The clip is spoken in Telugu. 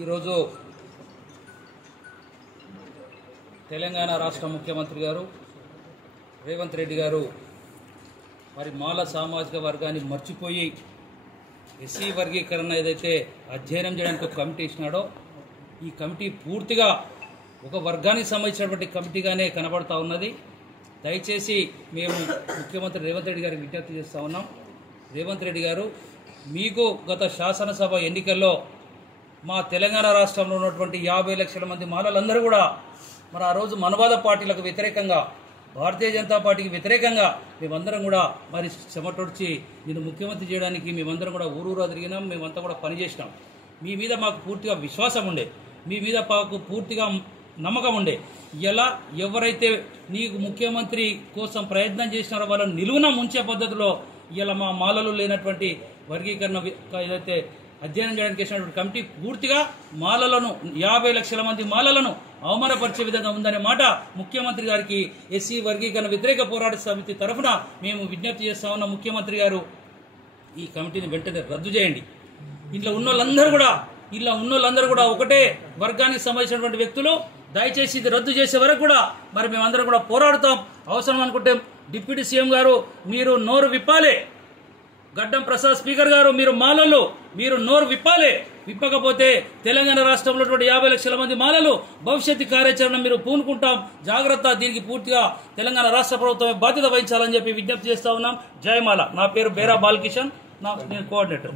ఈరోజు తెలంగాణ రాష్ట్ర ముఖ్యమంత్రి గారు రేవంత్ రెడ్డి గారు మరి మాల సామాజిక వర్గాన్ని మర్చిపోయి ఎస్సీ వర్గీకరణ ఏదైతే అధ్యయనం చేయడానికి ఒక కమిటీ ఇచ్చినాడో ఈ కమిటీ పూర్తిగా ఒక వర్గానికి సంబంధించినటువంటి కమిటీగానే కనబడతా ఉన్నది. దయచేసి మేము ముఖ్యమంత్రి రేవంత్ రెడ్డి గారికి విజ్ఞప్తి చేస్తూ ఉన్నాం. రేవంత్ రెడ్డి గారు, మీకు గత శాసనసభ ఎన్నికల్లో మా తెలంగాణ రాష్ట్రంలో ఉన్నటువంటి 50 లక్షల మంది మాలలందరూ కూడా మరి ఆ రోజు మనవాద పార్టీలకు వ్యతిరేకంగా, భారతీయ జనతా పార్టీకి వ్యతిరేకంగా మేమందరం కూడా మరి చెమటొడ్చి నేను ముఖ్యమంత్రి చేయడానికి మేమందరం కూడా ఊరూరా తిరిగినాం. మేమంతా కూడా పనిచేసినాం. మీ మీద మాకు పూర్తిగా విశ్వాసం ఉండే, మీ మీద మాకు పూర్తిగా నమ్మకం ఉండే. ఇలా ఎవరైతే నీకు ముఖ్యమంత్రి కోసం ప్రయత్నం చేసినారో వాళ్ళని నిలువున ముంచే పద్ధతిలో ఇలా మా మాలలు లేనటువంటి వర్గీకరణ ఏదైతే అధ్యయనం చేయడానికి వేసినటువంటి కమిటీ పూర్తిగా మాలలను 50 లక్షల మంది మాలలను అవమానపరిచే విధంగా ఉందనే మాట ముఖ్యమంత్రి గారికి ఎస్సీ వర్గీకరణ వ్యతిరేక పోరాట సమితి తరఫున మేము విజ్ఞప్తి చేస్తా ఉన్నాం. ముఖ్యమంత్రి గారు, ఈ కమిటీని వెంటనే రద్దు చేయండి. ఇలా ఉన్నోళ్ళందరూ కూడా ఒకటే వర్గానికి సంబంధించినటువంటి వ్యక్తులు. దయచేసి ఇది రద్దు చేసే వరకు కూడా మరి మేమందరం కూడా పోరాడుతాం. అవసరం అనుకుంటే డిప్యూటీ సీఎం గారు మీరు నోరు విప్పాలి. గడ్డం ప్రసాద్ స్పీకర్ గారు, మీరు మాలలు మీరు నోరు విప్పాలి. విప్పకపోతే తెలంగాణ రాష్ట్రంలో 50 లక్షల మంది మాలలు భవిష్యత్తు కార్యాచరణ మీరు పూనుకుంటాం. జాగ్రత్త, దీనికి పూర్తిగా తెలంగాణ రాష్ట్ర ప్రభుత్వమే బాధ్యత వహించాలని చెప్పి విజ్ఞప్తి చేస్తా ఉన్నాం. జయమాల. నా పేరు బేరా బాలకిషన్, నేను కోఆర్డినేటర్.